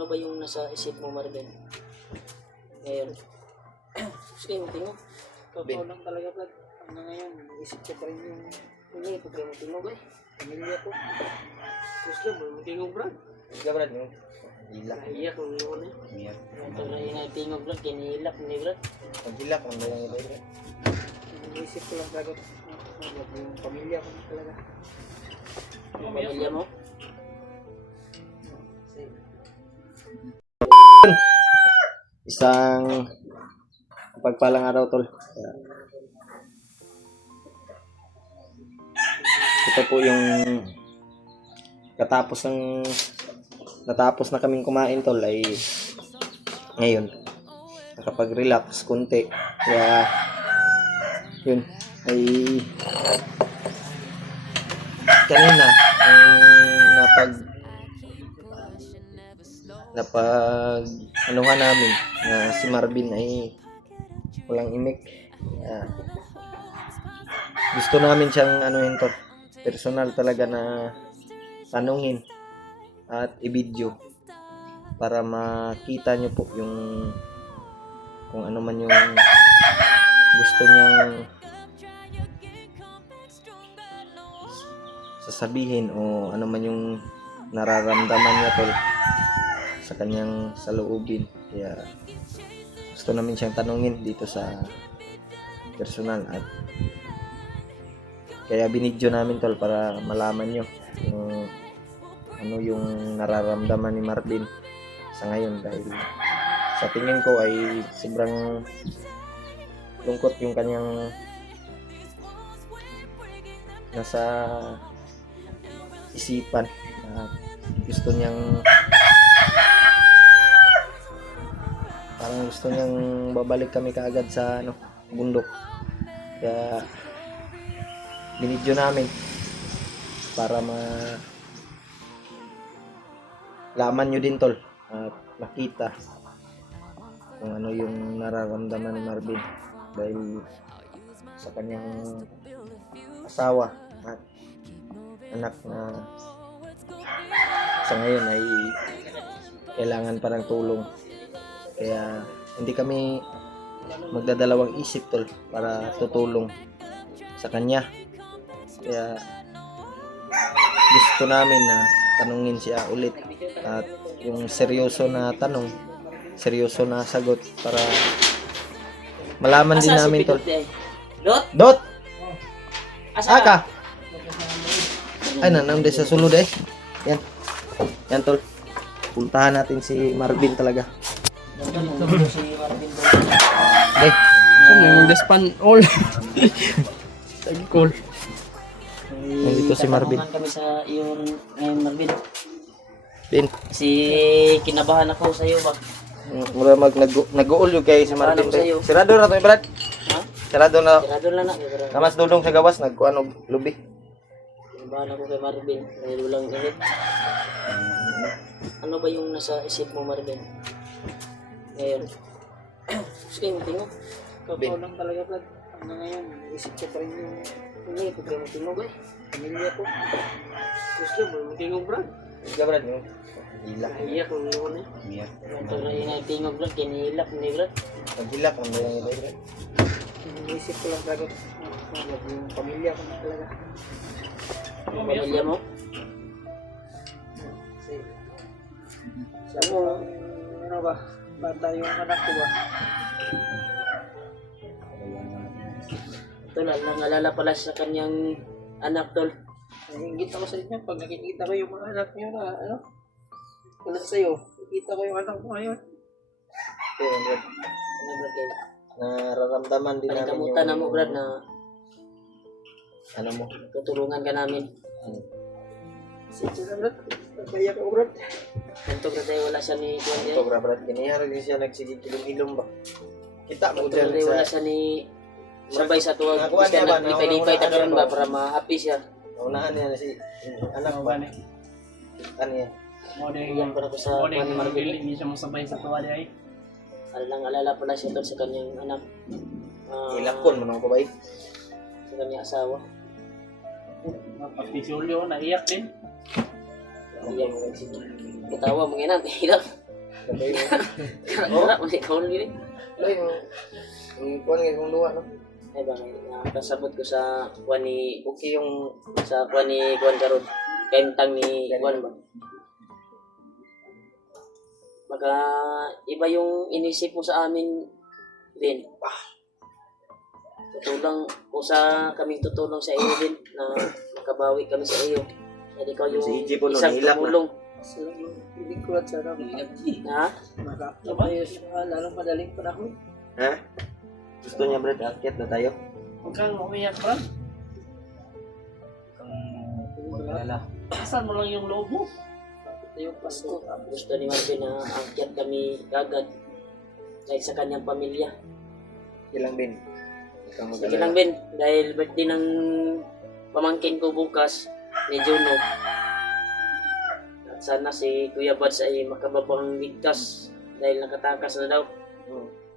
Ano ba yung nasa isip mo, Marvin? Ngayon. Sige, matingog. Kakao lang talaga, Brad. Hanggang ngayon, isip ko pa rin yung... Hindi, pag kayo matingog eh. Pamilya ko. Gusto mo, matingog, Brad. Sige, Brad, no? Hilak. Iyak ang yun eh. Hilak. Ito na yung natingog, Brad. Kinihilak ni Brad. Paghilak, ang bayang iba, Brad. Isip ko lang talaga. Yung pamilya ko na talaga. Yung pamilya mo? Isang pagpalang araw, tol. Ito po yung natapos na kaming kumain, tol, ay ngayon nakapag-relax konti. Kaya yun ay kanina napag anuhan namin na si Marvin ay walang imik. Gusto namin siyang anuhin, to personal talaga na tanungin at i-video para makita nyo po yung kung ano man yung gusto niyang sasabihin o ano man yung nararamdaman niya, tol, sa kanyang saloobin. Kaya gusto namin siyang tanungin dito sa personal at kaya binidyo namin, tol, para malaman nyo yung ano yung nararamdaman ni Marvin sa ngayon, dahil sa tingin ko ay sobrang lungkot yung kanyang nasa isipan na gusto niyang parang gusto niyang babalik kami kaagad sa bundok. Kaya binidyo namin para laman nyo din, tol, at makita kung ano yung nararamdaman ni Marvin dahil sa kanyang asawa at anak na sa ngayon ay kailangan pa ng tulong. Kaya hindi kami magdadalawang isip, tol, para tutulong sa kanya. Kaya gusto namin na tanungin siya ulit at yung seryoso na tanong, seryoso na sagot para malaman din namin, tol. Dot? Dot! Asa Aka! Ay, nanamde sa sulod eh. Yan. Yan, tol. Puntahan natin si Marvin talaga. Si Marvin Dot. Eh, Yung despan all. Tagkol. nandito si Marvin. Tatanungan kami sa iyon ngayon, Marvin. Bin. Kasi kinabahan ako sa iyo ba? Mura nag-uol yung kay si Marvin. Nabahan ako sa'yo. Sirado na to, Brad. Ha? Sirado na. Tirado lang na. Kamas dudong sa gawas, nagkuhan og lubi. Kinabahan ako kay Marvin. Dahil walang init. Ano ba yung nasa isip mo, Marvin? Ngayon. Sige, matingog. Kakao lang talaga, Brad. Hanggang ngayon, isip ko pa rin yung... Hindi, pag kayo matingog eh. Pamilya ko. Gusto mo, matingog, Brad. Sige, Brad. No? Hilak. Iyak ang yun eh. Hilak. Ito na yung natingog, Brad. Kinihilak ni Brad. Paghilak, ang bayang iba, Brad. Isip ko lang talaga. Yung pamilya ko na talaga. Yung pamilya mo? Sabi mo, ano ba? Bata yung anak ko ba? Ito lang, nangalala pala sa kanyang anak, tol. Nakikita ko sa inyo, pag nakikita ko yung mga anak niyo na, ano? Tulad sa'yo, nakikita ko yung anak mo ngayon. Okay, Brad. Ano, Brad, kayo? Nararamdaman din namin yung... Panikamutan na mo, Brad, na Ano mo? tutulungan ka namin. Sige na, Brad. Nagbayak ako, Brad. Ganito, Brad, ay wala siya ni Juan Ito, Brad. Ganyan rin siya nagsigigilong-ilong ba? Kita mo Ganito, Brad, ay dyan wala sa... siya ni... Sabay sa tuwag. Nakuha Basta niya ba? naglipay-lipay Nauna- tayo ba para ma-happy siya. Naunahan niya na si... Anak ba? Ano yan? Iyan pa na ko sa Juan ni Marvin. Hindi siya masabay sa tuwa di ay. Alang-alala pala siya doon sa kanyang anak. Ilakon mo nang kubay. Sa kanyang asawa. Pagpisulyo, naiyak din. Iyan mo sige. Katawa, mga inan. Hilak. Sabay mo. Wala, may ikaw lang yun. Wala yung kuwan nga kung luwa, no? Ay ba, nakasabot ko sa kuwan ni, Okay yung sa kuwan ni Kuwan Karod. Kaimtang ni Kuwan ba? Baka iba yung inisip mo sa amin din. Tutulong ko sa kaming tutulong sa iyo din na makabawi kami sa iyo. At ikaw yung Si EJ po, no, isang nahilak na. tumulong. Hindi ko at sana Ha? makakapayos lalong madaling panahon. ha? Gusto niya, Brad, akyat na tayo. Huwag kang umiyak, Brad. Asan mo lang yung lobo? Yung Pasko. Gusto ni Marvin na akyat kami agad dahil sa kanyang pamilya. Ilang din. Ikaw Sige lang, Ben. Dahil birthday ng pamangkin ko bukas ni Juno. At sana si Kuya Bads ay makababang ligtas dahil nakatakas na daw.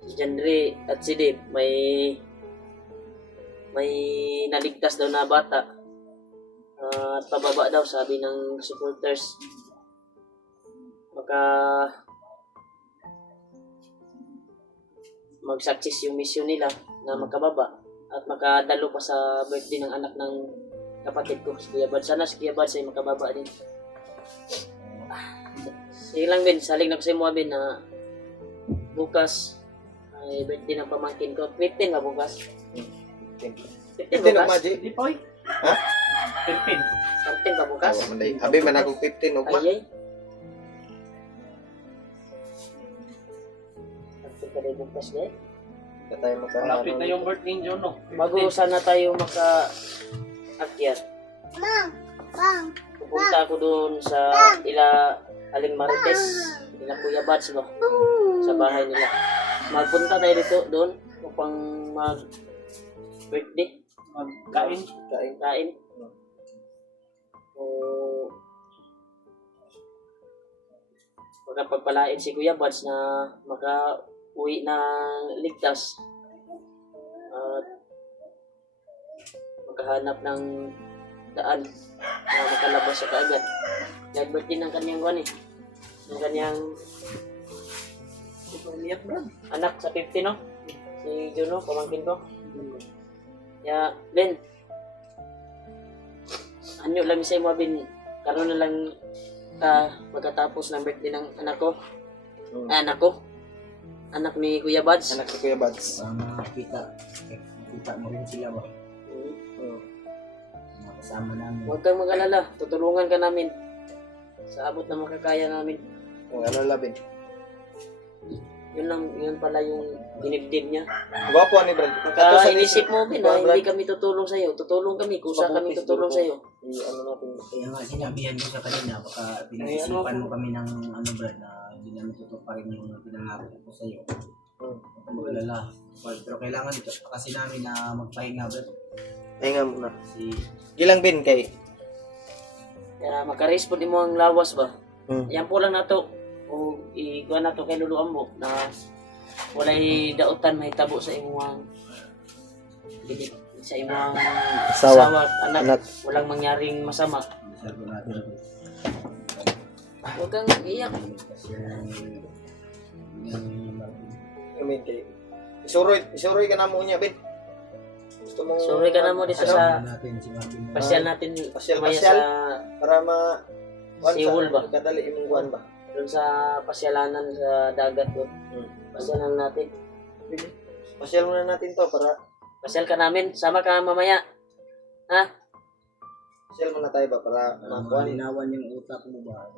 Si Jandre at si Dave may naligtas daw na bata. At pababa daw, sabi ng supporters. Baka mag-success yung mission nila na makababa at makadalo pa sa birthday ng anak ng kapatid ko, si Kuya Bad. Sana si Kuya Bad ay makababa din. Sige lang, Ben. Saling na ko sa mga, Ben, na bukas ay birthday ng pamangkin ko. 15 ba bukas? 15 Ito na, bukas? Maji. Hindi po eh. Ha? 15. Something ba bukas? Awa, manday. Abi man ako 15, ugma. Ay, ay. Something ka rin bukas, Ben. Na tayo maka... Malapit na yung birthday ni John, no? Bago sana tayo maka-akyat. Pupunta ako doon sa Aling Marites, ila Kuya Bats ba? Sa bahay nila. Magpunta tayo dito doon upang mag-birthday, Magkain. kain. O magpagpalain si Kuya Bats na maka-uwi ng ligtas at makahanap ng daan na makalabas sa kaagad. Dahil birthday ng kanyang buwan eh. Ng kanyang Umiyak, Brad. anak sa 50, no? Si Juno, pamangkin ko. Ya, Ben. Anyo lang sa imo, Ben. Karoon na lang pagkatapos ng birthday ng anak ko. Anak ko. Anak ni Kuya Bads. Anak ni Kuya Bads. Kita mo rin sila ba? Nakasama namin. Huwag kang mag-alala. Tutulungan ka namin. Sa abot na makakaya namin. Ang ano labin. Yun pala yung dinibdib niya. Gwapo ni Brad. Baka inisip mo, Ben, na Brad. hindi kami tutulong sa'yo. Tutulong kami. Kusa kami tutulong sa'yo. Ano natin. Kaya nga sinabihan ko sa kanina, baka pinag-isipan mo kami ng ano Brad, na hindi namin tutuparin yung pinangako ko sa iyo. Huwag kang mag-alala. Pero kailangan ito kasi namin na magpahinga Brad. Ay nga muna. Kasi Gilang bin kay. Kaya makarespond mo ang lawas ba? Hmm. Yan po lang na to. O ikuha na to kay Luluan mo na walay dautan mahitabo sa imong sa imong Asawa. anak. Anak. Walang mangyaring masama. sabi natin Huwag kang iyak. kasi Amin kay. Isuroy ka na mo niya, bin. Gusto mo Sorry ka na mo dito sa natin si Marvin. pasyal natin Pasyal, mamaya pasyal. sa para Siwol ba? Kadali imong kuan ba? doon sa pasyalanan sa dagat doon. Pasyalan natin. Pasyal muna natin to para Pasyal ka namin. Sama ka mamaya. Ha? pasyal muna tayo ba para makuha. Malinawan yung utak mo ba?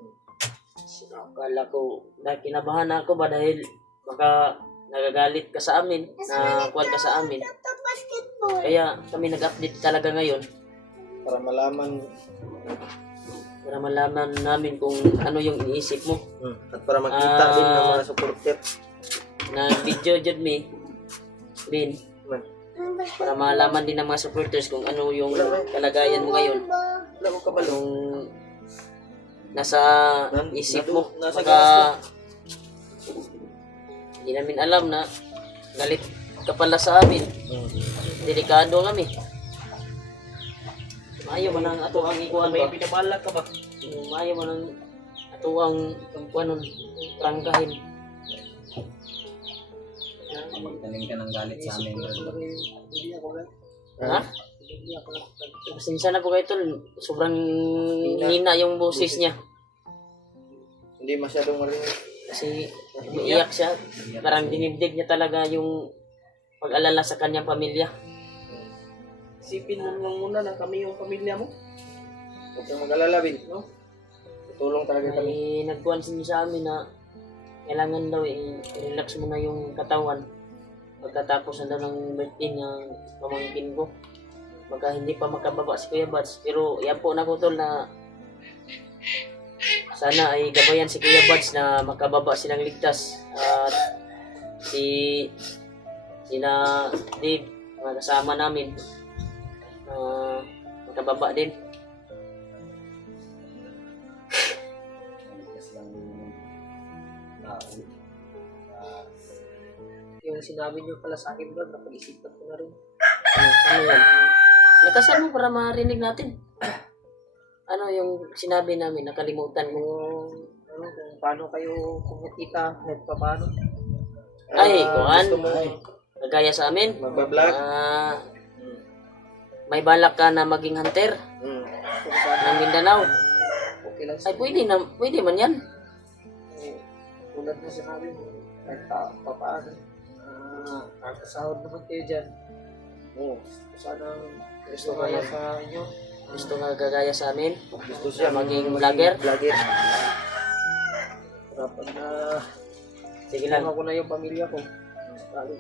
Akala ko, kinabahan ako ba dahil baka nagagalit ka sa amin, na kuwan ka sa amin. Kaya kami nag-update talaga ngayon Para malaman para malaman namin kung ano yung iniisip mo. at para makita din ng mga supporter. Na video jud me din para malaman din ng mga supporters kung ano yung kalagayan mo ngayon. Wala ko kabalo. Anong nasa isip mo. Nasa Baka ganas hindi namin alam na galit ka pala sa amin. Delikado kami. Maayo man ang ato ang ikuan May ba? binabalak ka ba? Maayo man ang tuwang kuan prangkahin. Magtanim ka ng galit sa amin, Brad. Ha? Pasensya na po kayo tol. Sobrang hina yung boses niya. Hindi masyadong marinig. Kasi umiiyak siya. Parang dinibdig niya talaga yung pag-alala sa kanyang pamilya. Isipin mo lang muna na kami yung pamilya mo. Huwag kang mag-alala, Bin. No? Tutulong talaga kami. May nagkuhan sa amin na kailangan daw i-relax muna yung katawan. Pagkatapos na daw ng birthday ng pamangkin ko. Baka hindi pa makababa si Kuya Buds. Pero yan po na ko tol na sana ay gabayan si Kuya Buds na makababa silang ligtas. At sila Dave, mga kasama namin, makababa din. Yung sinabi niyo pala sa akin, Brad, napag-isipan ko na rin. Ano yan? Nakasan mo para marinig natin. Ano yung sinabi namin, nakalimutan mo. Kung paano kayo kumikita, kahit pa paano. Ay, kuhan. Gusto mo Kagaya sa amin. magbablog? May balak ka na maging hunter Mm. Kung paano, ng Mindanao. okay lang Ay, pwede man yan. tulad na sinabi mo, kahit pa paano. Kakasahod naman kayo dyan. Oo. Sana Gusto gusto ko kaya yan. sa inyo. Gusto nga kagaya sa amin. Gusto siya Maging vlogger? Vlogger. Dapat na Sige lang. tulungan ko na yung pamilya ko. Lalo.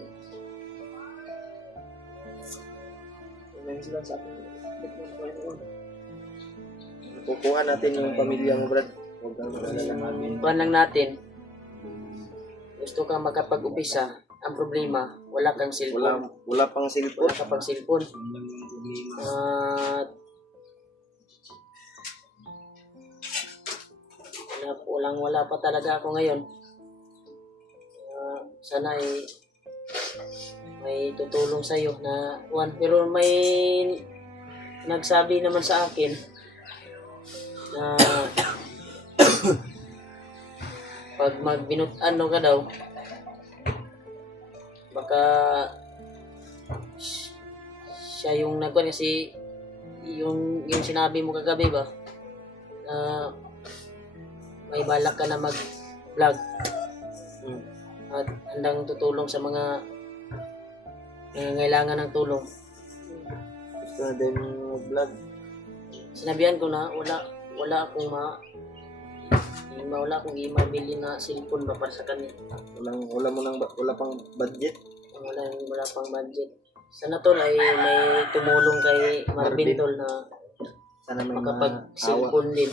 Ngayon sila sa akin. Kukuha natin yung pamilya mo, Brad. Huwag kang mag-alala. Kuhan lang natin. Gusto kang makapag-upisa. Ang problema, wala kang cellphone. Wala pang cellphone. Wala ka pang cellphone. At wala pa talaga ako ngayon. Sana ay may tutulong sa iyo na one, pero may nagsabi naman sa akin na pag magbinutan ka daw, baka siya yung nagkuhan kasi yung sinabi mo kagabi ba may balak ka na mag-vlog at handang tutulong sa mga nangangailangan ng tulong. Gusto na din mag-vlog. Sinabihan ko na wala akong wala akong i-mabili na cellphone ba para sa kanya. Wala pang budget. Wala pang budget. Sana tol ay may tumulong kay Marvin Marvin. tol na Sana may makapag-cellphone din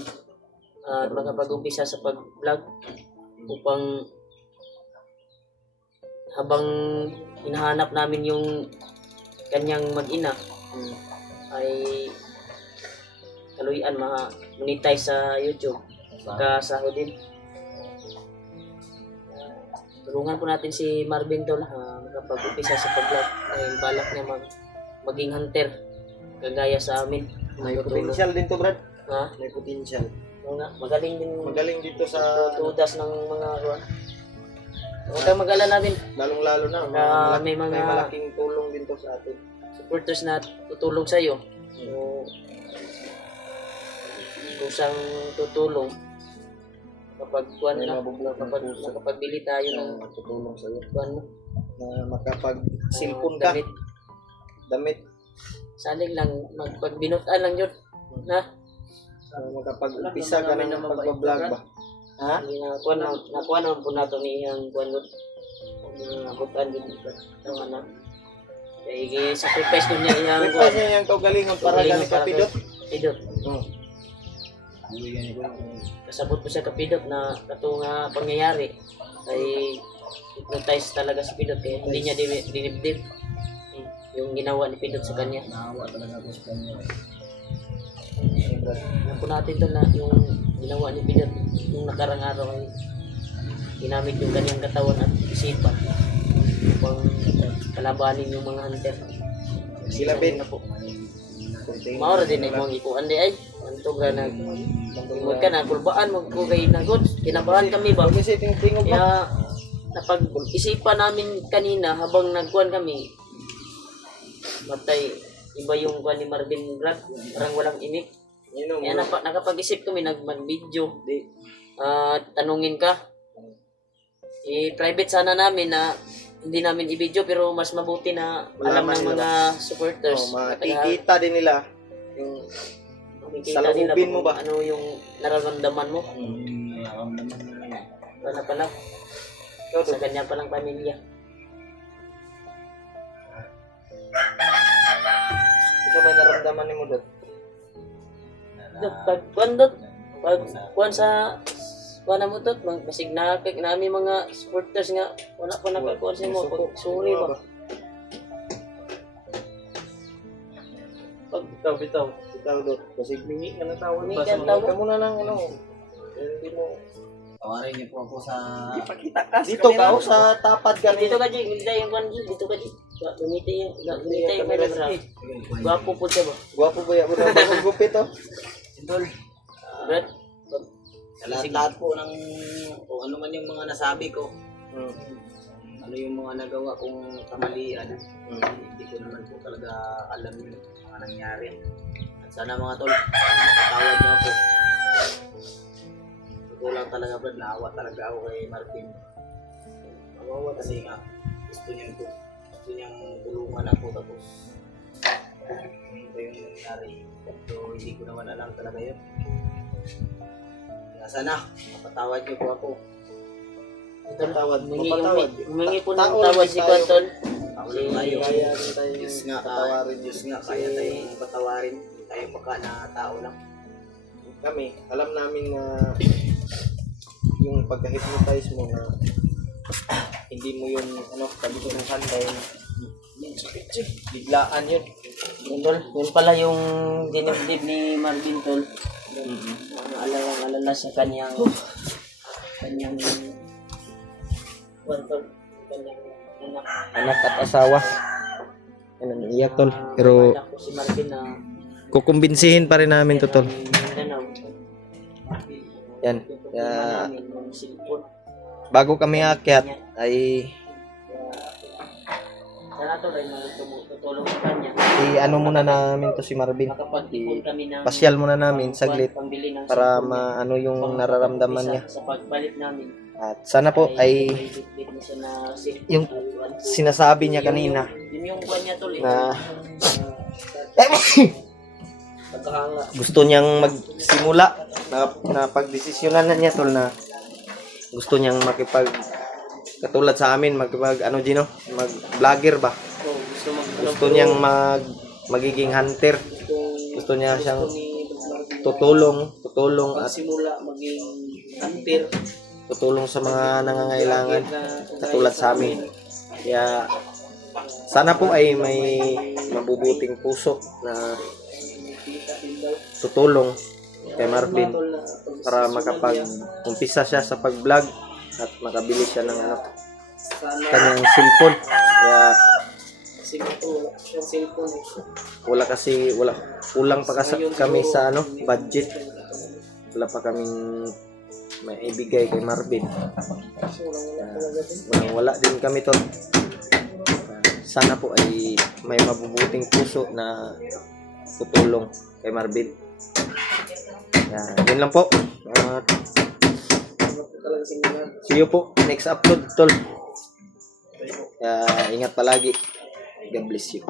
at makapag-umpisa sa pag-vlog upang habang hinahanap namin yung kanyang mag-ina ay kaluyan ma-monetize sa YouTube, makasahod din. Tulungan po natin si Marvin tol makapag-umpisa sa pag-vlog ay balak niya maging hunter kagaya sa amin. May potential din to, Brad. Ha? May potential. Oo nga, magaling din Magaling dito sa tudas ng mga ruwan. Huwag kang mag-alala din. lalong-lalo na. May mga- may malaking tulong din to sa atin. Supporters na tutulong sa iyo. So, kusang tutulong kapag kuan May na mabublog ng puso. nakapagbili tayo ng Yung tutulong sa iyo kuan mo. na makapag-cellphone ka, Damit. damit, Saling lang magpagbinutan lang yun. Na makapag-umpisa ka ng pag-vlog ba? Ha? nakuha naman po nato ni ang kuan mo. Abutan din ng anak. Kaya sacrifice ko niya iyang Request niya yung kaugalingon para Kaugalingon gani para kapidot. Pidot. Hmm. Kasabot po siya kapidot na kato nga pangyayari ay hypnotize talaga si Pidot kaya hindi niya dinibdib yung ginawa ni Pidot sa kanya. Naawa talaga ako sa kanya. Alam po natin doon na yung ginawa ni Pidot yung nakarang araw ay ginamit yung kanyang katawan at isipan upang kalabanin yung mga hunter. Sila Ben. Na po. Maura din ay mong ikuan di ay. Anto ka na. Huwag ka na, kulbaan, magkugay na good. Kinabahan kami ba? Kasi tingog ba? Kaya, napag-isipan namin kanina habang nagkuhan kami, matay, iba yung kuhan ni Marvin Brad, parang walang imik. Kaya nakapag-isip kami, mag-video. Tanungin ka. I-private sana namin na hindi namin i-video pero mas mabuti na alam ng mga supporters. Makikita din nila yung Makikita sa nila lubin kung mo ba? ano yung nararamdaman mo. Wala sa kanya palang pamilya. Ito may naramdaman ni mo doon. Pag kuwan sa kuwan mo tot, masig nakik nami mga supporters nga wala pa nakakuha sa mo. Pag sorry ba? Pag Bitaw. Ikaw doon. Kasi Mingi ka na tawag. Mingi ka na tawag. ka muna lang ano. Hindi mo Tawarin niyo po ako sa... Ipakita ka. dito ka o sa tapad ka dito ka Jay, hindi yung kuwan dito ka Jay. Gumiti yung camera. Gwapo po siya ba? Gwapo ba yan? Muna bagong gupit oh. Idol, Brad, sa lahat-lahat po ng kung ano man yung mga nasabi ko, ano yung mga nagawa kong kamalian, hindi ko naman po talaga alam yung mga nangyari. At sana mga tol, matawad niyo ako. Totoo lang talaga Brad, naawa talaga ako kay Martin. Naawa kasi nga, gusto niyang tulungan ako tapos ano ba yung nangyari. So hindi ko naman alam talaga yun. Kaya sana, mapatawad niyo po ako. Tawad. humingi po ng tawad si Quanton. Ako lang tayo. Kaya rin tayo Diyos nga, patawarin. Diyos nga, kaya tayong patawarin. Tayo baka na tao lang. Kami, alam namin na yung pagka-hypnotize mo na hindi mo yung ano, kabisahan dahil biglaan yun. Yun pala yung dinibdib ni Marvin Tol. Alala sa kanyang Quanton, kanyang anak. Anak at asawa. Yan ang iyak tol. Pero Anak ko si Marvin na kukumbinsihin pa rin namin to tol. Mindanao. Yan. Kaya Namin yung cellphone. bago kami akyat ay Sana to rin tutulong sa kanya. i-ano muna namin to si Marvin. Makapag-ipon kami ng Pasyal muna namin saglit pambili ng para cellphone. maano yung nararamdaman niya. Sa pagbalik namin. At sana po ay may bitbit na siya na yung sinasabi niya kanina yun yung buwan niya tol eh. na Pagkahanga. gusto niyang magsimula na pagdesisyonan na niya tol na gusto niyang katulad sa amin magkipag ano Gino, mag-vlogger ba? Gusto niyang magiging hunter. Gusto niya siyang tutulong at Simula maging hunter. tutulong sa mga nangangailangan katulad sa amin. Kaya sana po ay may mabubuting puso na tutulong kay Marvin para makapag-umpisa siya sa pag-vlog at makabili siya ng kanyang cellphone. Kaya Kasi wala siyang cellphone eh. wala kulang pa kami sa budget. Wala pa kaming may ibigay kay Marvin. Wala din kami to. Sana po ay may mabubuting puso na tutulong kay Marvin. Yun lang po. See you po next upload tol. Ingat palagi. God bless you.